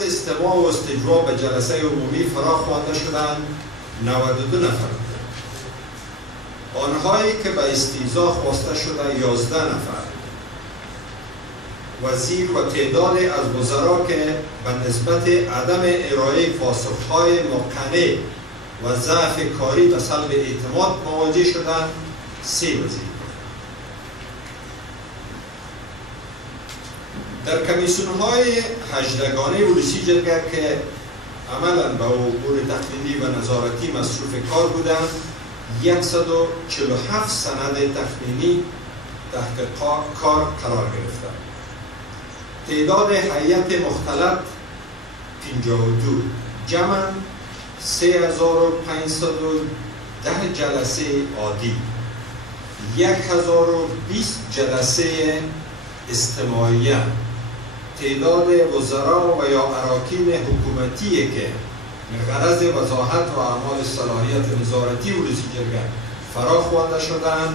عرض استماع و استجواب به جلسه عمومی فرا خوانده شدند 92 نفر. آنهایی که به استیضاح خواسته شده 11 نفر. وزیر و تعدادی از وزرا که به نسبت عدم ارائه پاسخهای مقنع و ضعف کاری به سلب اعتماد مواجه شدند 3 وزیر. در کمیسیون‌های هجدگانه ولسی جرگه که عملاً به امور تقنینی و نظارتی مصروف کار بودند 147 سند تقنینی تحت کار قرار گرفتند. تعداد هیئت مختلط 52 جمعاً 3510 جلسه عادی 1020 جلسه استماعیه. تعداد وزرا و یا اراکین حکومتی که غرض وضاحت و اعمال صلاحیت نظارتی ولسی جرگه فرا خوانده شدند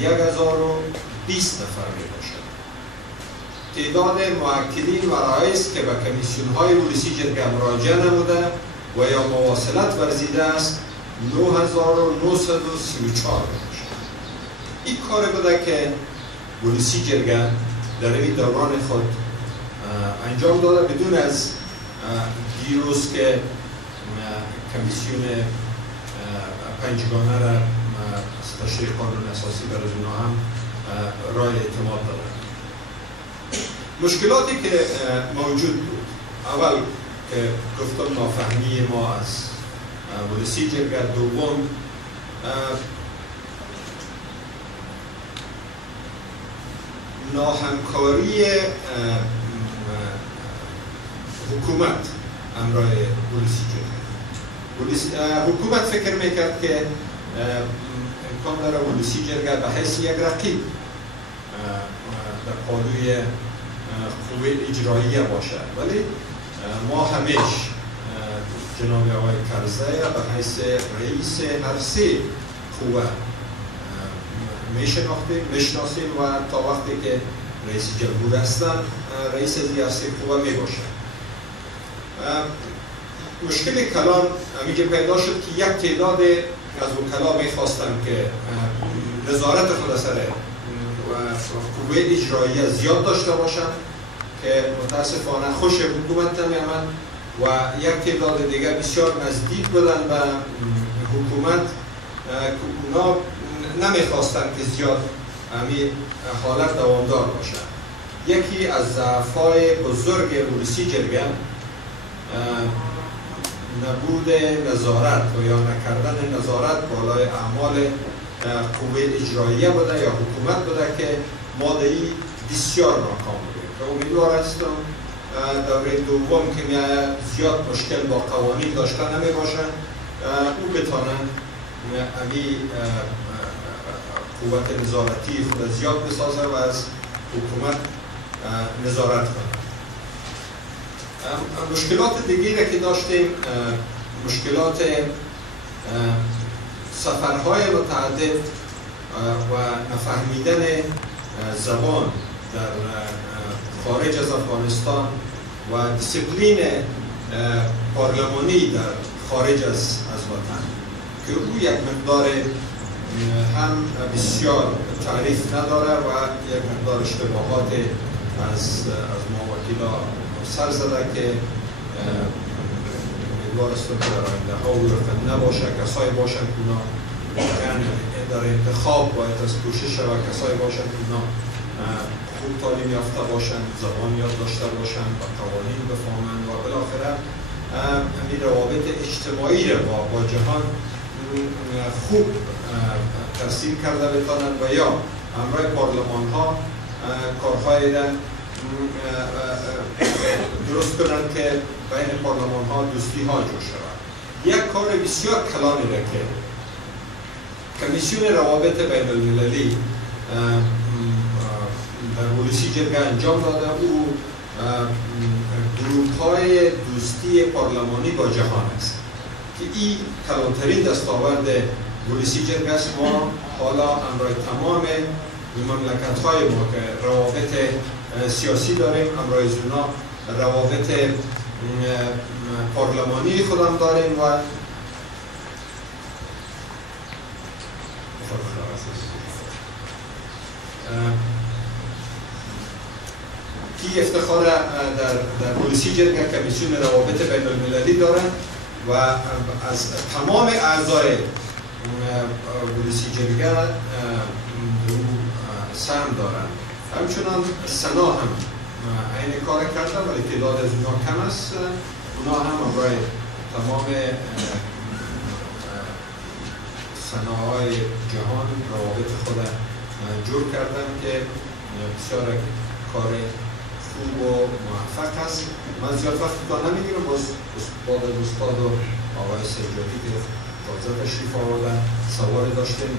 1020 نفر می باشد. تعداد موکلین و رئیس که به کمیسیون‌های ولسی جرگه مراجعه نموده و یا مواصلت ورزیده است 9934 می باشد. این کار بوده که ولسی جرگه در این دوران خود انجام داده بدون از دیروز که کمیسیون پنجگانه را تشریح قانون اساسی برای اونا هم رای اعتماد دادن. مشکلاتی که موجود بود، اول که گفتم نافهمی ما از ولسی جرگه، دوم ناهمکاری حکومت همراه ولسی جرگه. حکومت فکر میکرد که امکان داره ولسی جرگه به حیث یک رقیب در پالوی قوه اجراییه باشد، ولی ما همیش جناب آقای کرزی به حیث رئیس هر 3 قوه میشناسیم و تا وقتی که رئیس جمهور هستن رئیس از هر 3 قوه میباشد. مشکل کلان همیشه پیدا شد که یک تعداد از وکلا میخواستن که نظارت خود سر قوه اجراییه زیاد داشته باشند که متاسفانه خوش حکومت نمیامد و یک تعداد دیگر بسیار نزدیک بودن به حکومت که اونا نمیخواستن که زیاد همین حالت دوامدار باشد. یکی از ضعف‌های بزرگ ولسی جرگه نبود نظارت و یا نکردن نظارت بالای اعمال قوه اجراییه بوده یا حکومت بوده که ماده‌ای بسیار ناکام بوده که امیدوار هستم دوره دوم که زیاد مشکل با قوانین داشته نمی باشن او بتانن امی قوت نظارتی خود زیاد بسازه و از حکومت نظارت کنه. مشکلات دیگری که داشتیم مشکلات سفرهای متعدد و نفهمیدن زبان در خارج از افغانستان و دیسیپلین پارلمانی در خارج از وطن که او یک مقدار هم بسیار تعریف نداره و یک مقدار اشتباهات از ما وکیلا سر زده که امیدوار هستم که در آینده ها او رقم نباشه، کسایی باشند که اونا در انتخاب باید از کوشش شود کسایی باشند که اونا خوب تعلیم یافته باشند، زبان یاد داشته باشند و قوانین بفهمند و بالاخره همین روابط اجتماعی را با جهان خوب ترسیم کرده بتانند و یا همراه پارلمان ها کارهای درست کنند که بین پارلمان ها دوستی ها جور شود. یک کار بسیار کلانی را که کمیسیون روابط بین المللی در ولسی جرگه انجام داده او گروه های دوستی پارلمانی با جهان است که این کلانترین دستاورد ولسی جرگه است. ما حالا همراه تمام مملکت های ما که روابط سیاسی داریم همراه اونا روابط پارلمانی خودم داریم و کی افتخار در پلیسی جرگه کمیسیون روابط بین المللی دارن و از تمام اعضای پلیسی جرگه سهم دارن. همچنان سنا هم این کار کردن ولی تعداد از اونها کم است. اونها هم برای تمام سناهای جهان روابط خود جور کردن که بسیار کار خوب و موفق است. من زیاد وقت کار نمیگیرم، باز بعد از استاد و آقای سجادی که تازه تشریف آوردن سوال داشتیم.